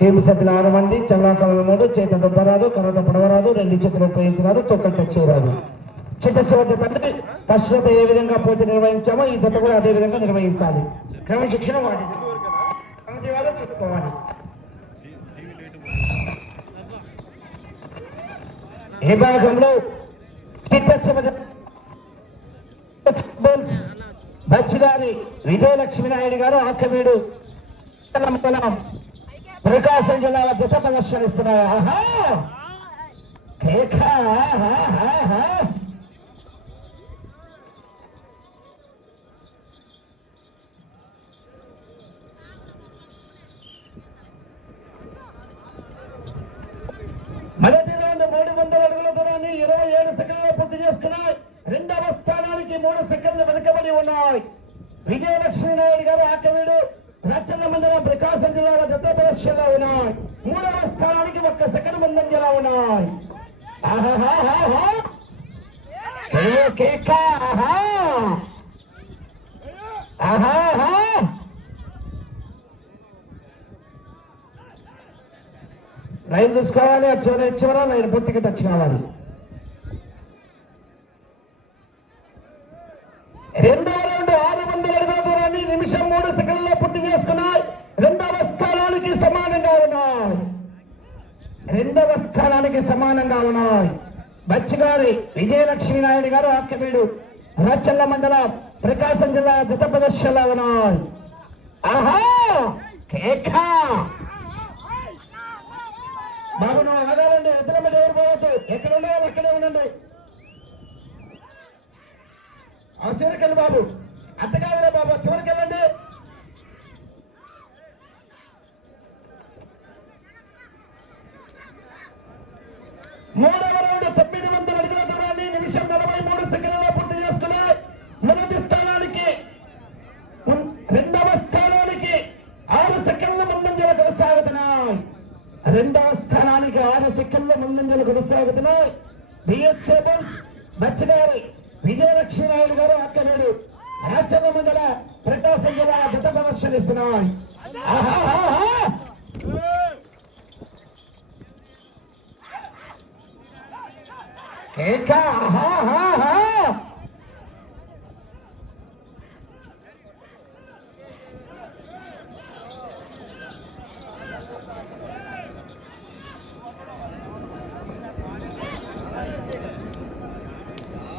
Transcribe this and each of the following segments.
Team సభ్యులు ఆరు మంది చల్లాకల మూడు చేత దొబ్బరాదు కర్రత పడవరాదు రెండు చేతులు ఉపయోగించరాదు తొక్కలు టచ్ చిట్ట చివరి తండ్రి కష్టత ఏ విధంగా పోటీ నిర్వహించామో ఈ జత కూడా అదే విధంగా నిర్వహించాలి. క్రమశిక్షణ వాటి చెప్పుకోవాలి ఏ భాగంలో చిట్ట బచ్చిగారి విజయలక్ష్మి నాయుడు గారు ఆకమీడు ప్రకాశం జిల్లాల జత ప్రదర్శనిస్తున్నాయి. ఆహా! కేక ఆహా, ఆహా. మొదటి రౌండ్ మూడు వందల అడుగుల దూరాన్ని ఇరవై ఏడు సెకండ్లు పూర్తి చేసుకున్నాయి. రెండవ స్థానానికి మూడు సెకండ్లు వెనుకబడి ఉన్నాయి. విజయలక్ష్మి నాయుడు గారు ఆకవీడు. రచన మండలం ప్రకాశం జిల్లాలో జత ప్రదర్శనలో ఉన్నాయి. మూడవ స్థానానికి ఒక్క సెకండ్ ముందంజలా ఉన్నాయి. లైన్ చూసుకోవాలి ఆ చివర లైన్ పూర్తిగా టచ్ కావాలి. రెండవ రెండు ఆరు వందల అడుగుల దూరాన్ని నిమిషం మూడు సెకండ్లలో పూర్తి చేసుకున్నాయి. రెండవ స్థానానికి సమానంగా ఉన్నాయి. రెండవ స్థానానికి సమానంగా ఉన్నాయి. బచ్చిగారి విజయలక్ష్మి నాయుడు గారు ఆక్యమీడు రాచల్ల మండలం ప్రకాశం జిల్లా జత ప్రదర్శనలో ఉన్నాయి. ఆహా! కేకా! బాబు నువ్వు ఆగాలండి. ఎదురు మీద ఎవరు పోవద్దు. ఎక్కడ ఉండే అక్కడే ఉండండి. ఆ చివరికెళ్ళి బాబు. అట్టకాలే బాబు ఆ చివరికి వెళ్ళండి మూడవ రౌండ్ తొమ్మిది వందల అడుగుల దూరాన్ని నిమిషం నలభై మూడు సెకండ్లలో పూర్తి చేసుకున్నాయి మొదటి స్థానానికి రెండవ స్థానానికి ఆరు సెకండ్ల ముందంజల కొనసాగుతున్నాయి. రెండవ స్థానానికి ఆరు సెకండ్ల ముందంజలు కొనసాగుతున్నాయి. బిహెచ్ కేబుల్స్ బచ్చగారి విజయలక్ష్మి నాయుడు గారు అక్కలేడు రాజ్యాంగ మండల ప్రకాశం జిల్లా జత ప్రదర్శనిస్తున్నాయి. ఆహాహాహా. కేక ఆహాహాహా.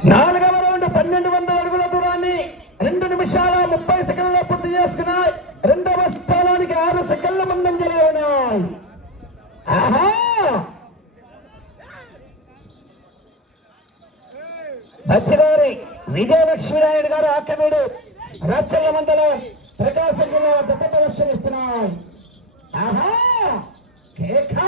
నాలుగవ రౌండ్ పన్నెండు వందల అడుగుల దూరాన్ని రెండు నిమిషాల ముప్పై సెకండ్ల పూర్తి చేసుకున్నాయి రెండవ స్థానానికి ఆరు సెకండ్ల ముందంజలో ఉన్నాయి ఆహా వచ్చినవారి విజయలక్ష్మి నాయుడు గారు ఆకమేడు రాచల్ల మండలం ప్రకాశం జిల్లా దత్తత ప్రదర్శనిస్తున్నాయి ఆహా! కేకా!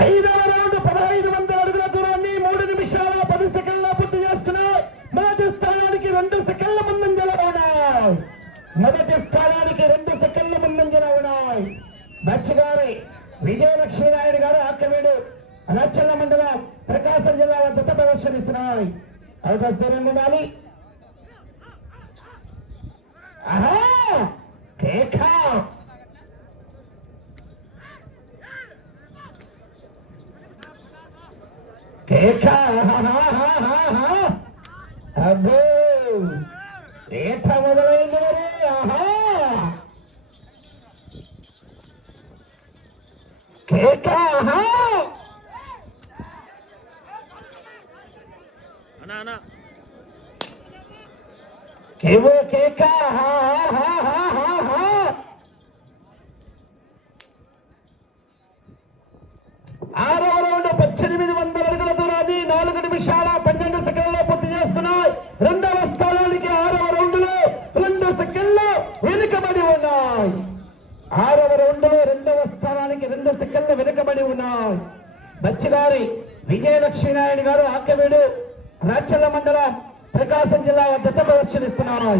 ఐదవ రౌండ్ పదహైదు వందల అడుగుల దూరాన్ని మూడు నిమిషాల పది సెకండ్ల పూర్తి చేసుకున్నాయి మొదటి స్థానానికి రెండు సెకండ్ల ముందంజల ఉన్నాయి మొదటి స్థానానికి రెండు సెకండ్ల ముందంజల ఉన్నాయి బచ్చగారి విజయలక్ష్మి నాయుడు గారు ఆక్కవీడు రాచల్ల మండలం ప్రకాశం జిల్లాలో జత ప్రదర్శనిస్తున్నాయి అవకాశం దూరం ఉండాలి. ఆహా! ఆరవ రౌండ్ పద్దెనిమిది వందల అడుగుల దూరాన్ని నాలుగు నిమిషాల పన్నెండు సెకండ్లో పూర్తి చేసుకున్నాయి. రెండవ స్థానానికి ఆరవ రౌండ్లో రెండు సెకండ్లు వెనుకబడి ఉన్నాయి. ఆరవ రౌండ్లో రెండవ స్థానానికి రెండు సెకండ్లు వెనుకబడి ఉన్నాయి. బచ్చిగారి విజయలక్ష్మీనారాయణ గారు ఆకవేడు రాచల్ల మండలం ప్రకాశం జిల్లా జత ప్రదర్శనిస్తున్నారు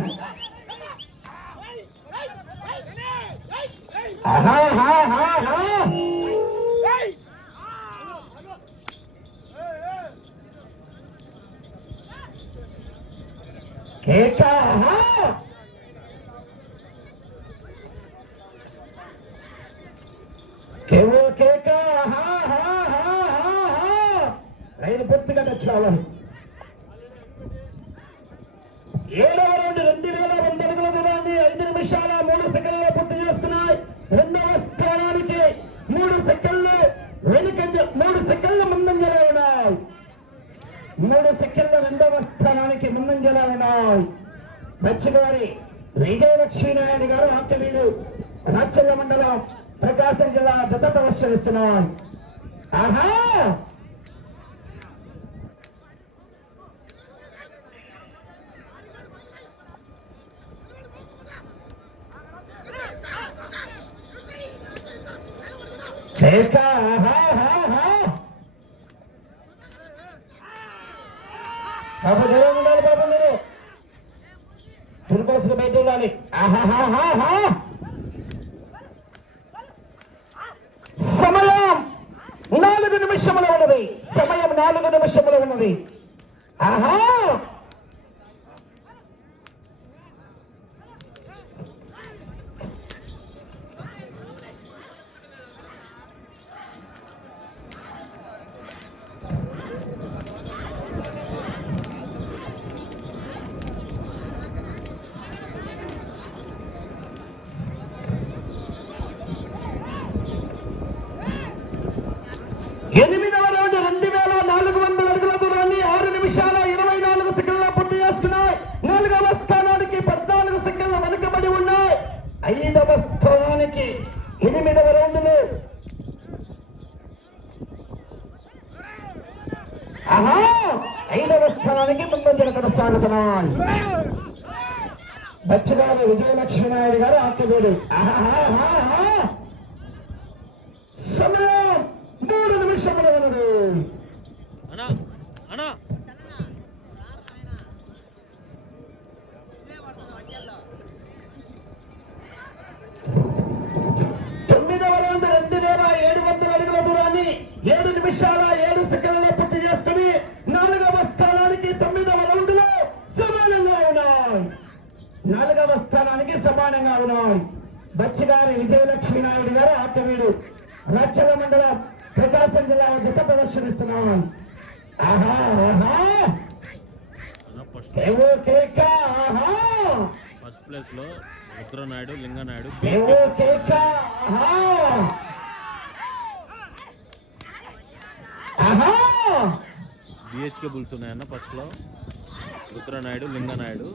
ఆహా, హా, హా, హా. కేవో పూర్తిగా కావాలి ఏడవ రౌండ్ రెండు వేల వంద అడుగుల దూరాన్ని ఐదు నిమిషాల మూడు సెకండ్లలో పూర్తి చేసుకున్నాయి రెండవ స్థానానికి మూడు సెకండ్లు వెనుకంజ మూడు సెకండ్ల ముందంజలో ఉన్నాయి. మూడు సెకండ్ల రెండవ స్థానానికి ముందంజలో ఉన్నాయి. మచ్చిగారి విజయలక్ష్మీనారాయణ గారు ఆంతవీడు రాచల్ల మండలం ప్రకాశం జిల్లా జత ప్రదర్శనిస్తున్నాయి. ఆహా! చేక బాబు దూరం ఉండాలి బాబు మీరు పురుకోసుకు బయట ఉండాలి సమయం నాలుగు నిమిషములు ఉన్నది. సమయం నాలుగు నిమిషములు ఉన్నది. ఆహా! ఆహాహాహా సమయం మూడు నిమిషముల ఉన్నది. తొమ్మిదవ రౌండ్ వేల ఏడు వందల అడుగుల దూరాన్ని ఏడు నిమిషాల ఏడు సెకండ్లలో పూర్తి చేసుకుని నాలుగవ స్థానానికి తొమ్మిదవ రౌండ్లో సమానంగా ఉన్నాయి నాలుగవ స్థానానికి సమానంగా ఉన్నాయి. బచ్చిగారి విజయలక్ష్మీ నాయుడు గారు ఆత్మవీడు. రాచల్ల మండలం ప్రకాశం జిల్లా జత ప్రదర్శనిస్తున్నాం. ఆహా ఆహా. ఫస్ట్ కేవో కేక ఆహా. ఫస్ట్ ప్లేస్లో రుద్రనాయుడు లింగనాయుడు. బిహెచ్కే బుల్స్ ఉన్నాయన్న ఫస్ట్లో. రుద్రనాయుడు లింగనాయుడు.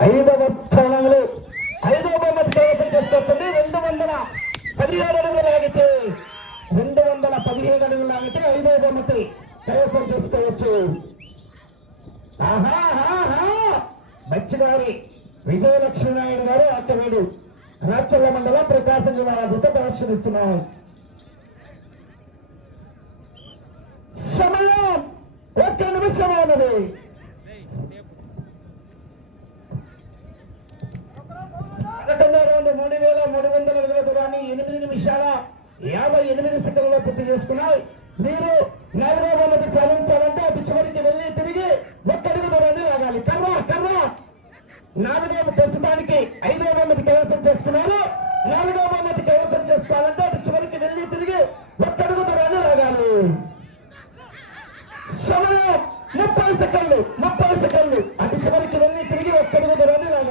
ఐదవ స్థానంలో ఐదవ బహుమతి కైవసం చేసుకోవచ్చండి రెండు వందల పదిహేడు అడుగులు లాగితే రెండు వందల పదిహేడు అడుగులు లాగితే ఐదవ బహుమతి కైవసం చేసుకోవచ్చు. ఆహాహాహా! విజయలక్ష్మి నాయుడు గారు అత్తవేడు రాచల్ల మండలం ప్రకాశం జిల్లా జత పరిశీలిస్తున్నాం సమయం ఒక్క నిమిషం ఎనిమిది నిమిషాల యాభై ఎనిమిది సెకండ్లో పూర్తి చేసుకున్నాయి. మీరు నాలుగో బొమ్మతి సాధించాలంటే అది చివరికి వెళ్ళి తిరిగి ఒక్కడికి అడుగు దూరాన్ని లాగాలి. కర్రా కర్రా. నాలుగో ప్రస్తుతానికి ఐదో బొమ్మతి కైవసం చేసుకున్నారు. నాలుగో బొమ్మతి కైవసం చేసుకోవాలంటే అటు చివరికి వెళ్ళి తిరిగి ఒక్క అడుగు దూరాన్ని లాగాలి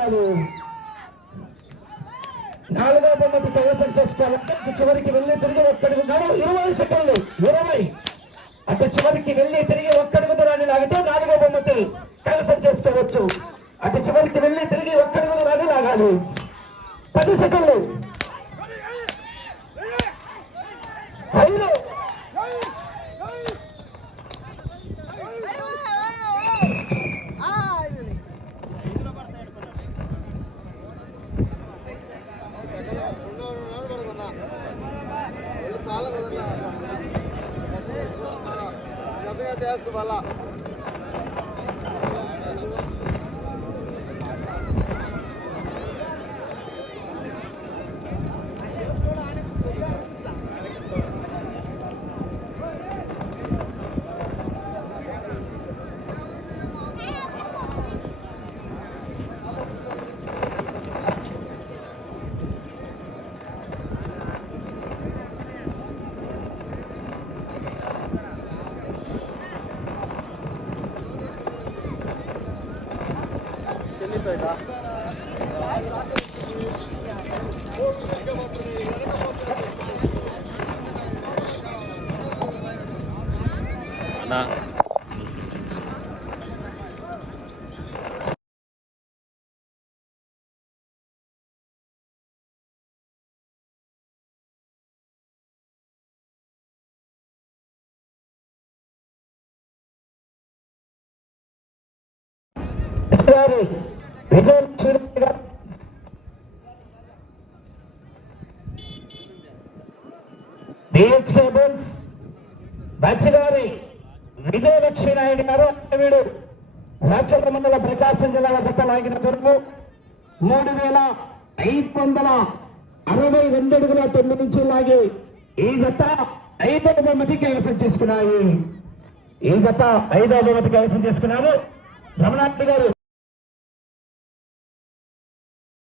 చేసుకున్నాము నాలుగో బొమ్మకి కైవసం చేసుకోవాలంటే అటు చివరికి వెళ్ళి తిరిగి ఒక్కడికి ఉన్నాడు ఇరవై సెకండ్లు ఇరవై అటు చివరికి వెళ్ళి తిరిగి ఒక్కడికి దూరాన్ని లాగితే నాలుగో బొమ్మకి కైవసం అటు చివరికి వెళ్ళి తిరిగి ఒక్కడికి దూరాన్ని లాగాలి. పది సెకండ్లు. చాలా ఐదు చేస్తు మళ్ళా 하나 Ready. గారి విజయలక్ష్మి గారు. బిహెచ్ కేబుల్స్ బచ్చిగారి విజయలక్ష్మి నాయుడు గారు వీడు రాచర్ల మండల ప్రకాశం జిల్లాల గత లాగిన దొరుకు మూడు వేల ఐదు వందల అరవై రెండు అడుగుల తొమ్మిది నుంచి లాగి ఈ గత ఐదవ బహుమతి కైవసం చేసుకున్నాయి. ఈ గత ఐదవ బహుమతి కైవసం చేసుకున్నారు రమణారెడ్డి గారు.